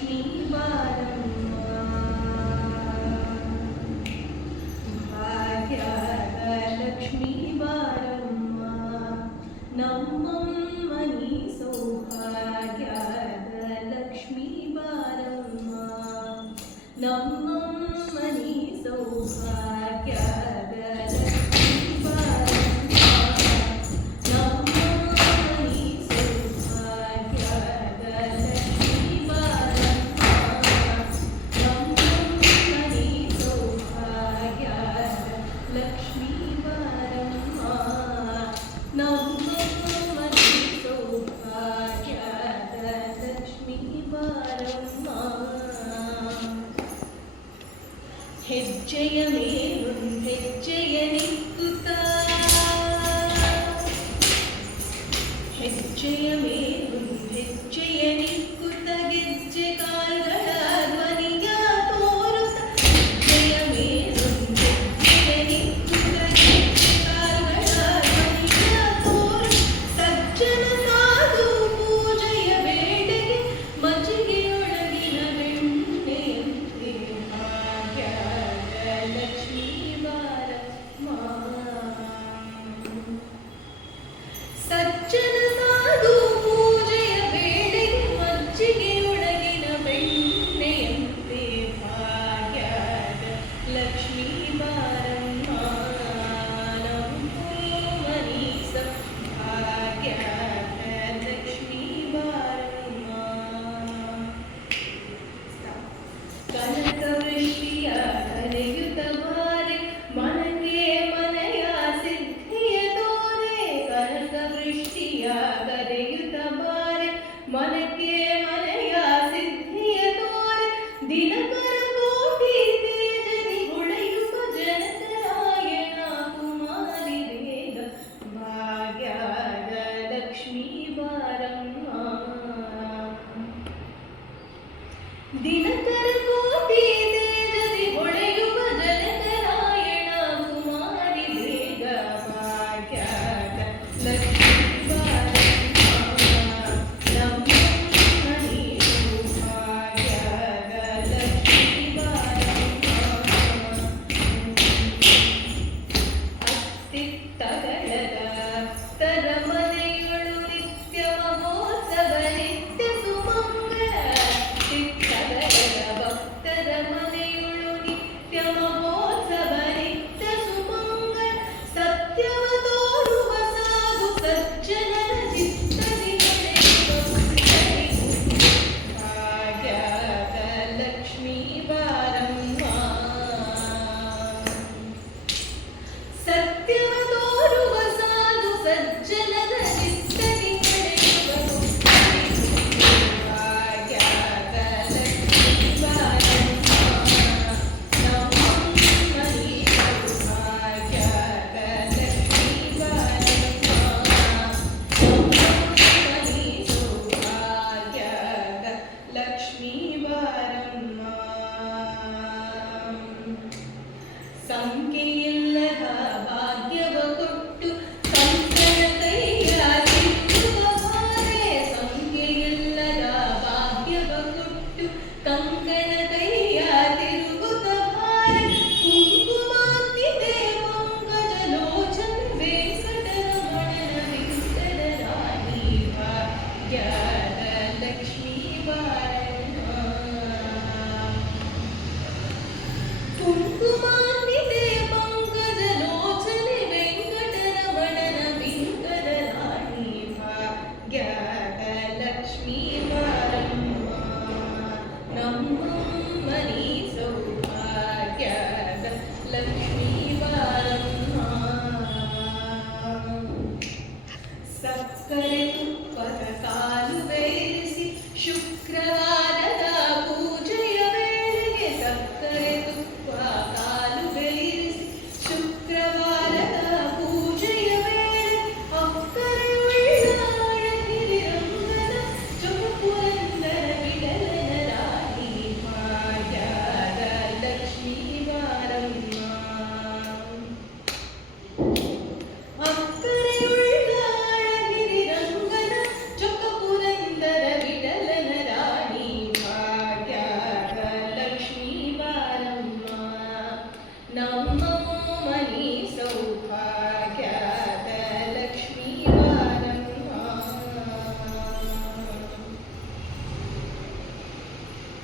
ಲಕ್ಷ್ಮೀ ಬಾರಮ್ಮ ಭಾಗ್ಯದ ಲಕ್ಷ್ಮೀ ಬಾರಮ್ಮ ನಮ್ಮಮ್ಮ ನೀ ಸೌಭಾಗ್ಯದ ಲಕ್ಷ್ಮೀ ಬಾರಮ್ಮ ನಮ್ಮಮ್ಮ ನೀ ಸೌಭಾಗ್ಯದ ಲಕ್ಷ್ಮೀ ಬಾರಮ್ಮ ನಮ್ಮಮ್ಮ ನೀ ಸೌಭಾಗ್ಯದ ಲಕ್ಷ್ಮೀ ಬಾರಮ್ಮ ನಮ್ಮಮ್ಮ ನೀ ಸೌಭಾಗ್ಯದ ಲಕ್ಷ್ಮೀ ಬಾರಮ್ಮ ನಮ್ಮಮ್ಮ ನೀ ಸೌಭಾಗ್ಯದ ಲಕ್ಷ್ಮೀ ಬಾರಮ್ಮ ಹೆಜ್ಜೆಯ ಮೇಲೊಂದೆಜ್ಜೆಯ ನಿಕ್ಕುತ್ತ ಹೆಜ್ಜೆಯ ಮೇಲೊಂದೆಜ್ಜೆಯ ನಿಕ್ಕುತ್ತ ಗೆಜ್ಜೆ ಕಾಲ್ಗಳ ಧ್ವನಿಯ ತೋರುತ್ತ ಹೆಜ್ಜೆಯ ಮೇಲೊಂದೆಜ್ಜೆಯ ನಿಕ್ಕುತ್ತ ಗೆಜ್ಜೆ ಕಾಲ್ಗಳ ಧ್ವನಿಯ ತೋರುತ್ತ ಸಜ್ಜನ ಸಾಧು ಪೂಜೆಯ ವೇಳೆಗೆ ಮಜ್ಜಿಗೆಯೊಳಗಿನ ಬೆಣ್ಣೆಯಂತೆ ಭಾಗ್ಯದ ಲಕ್ಷ್ಮೀ ಬಾರಮ್ಮ ಸಜ್ಜನ ಸಾಧು ಪೂಜೆಯ ವೇಳೆಗೆ ಮಜ್ಜಿಗೆಯೊಳಗಿನ ಬೆಣ್ಣೆಯಂತೆ ಭಾಗ್ಯದ ಲಕ್ಷ್ಮೀ ಬಾರಮ್ಮ ನಮ್ಮಮ್ಮ ನೀ ಸೌಭಾಗ್ಯದ ಲಕ್ಷ್ಮೀ ಬಾರಮ್ಮ ಕನಕವೃಷ್ಟಿಯ ಕರೆಯುತ್ತ ಬಾರೆ ಮನಕ್ಕೆ ಮನೆಯ ಸಿದ್ಧಿಯ ತೋರೆ ಕನಕವೃಷ್ಟಿಯ ಕರೆಯುತ್ತ ಬಾರೆ ಮನಕ್ಕೆ ಮನೆಯ ಸಿದ್ಧಿಯ ತೋರೆ ದಿನಕರ ಕೋಟಿ ತೇಜದಿ ಹೊಳೆಯುವ ಜನಕರಾಯಣ ಕುಮಾರಿ ವೇದ ಭಾಗ್ಯದ ಲಕ್ಷ್ಮೀ ಬಾರಮ್ಮ ದಿನ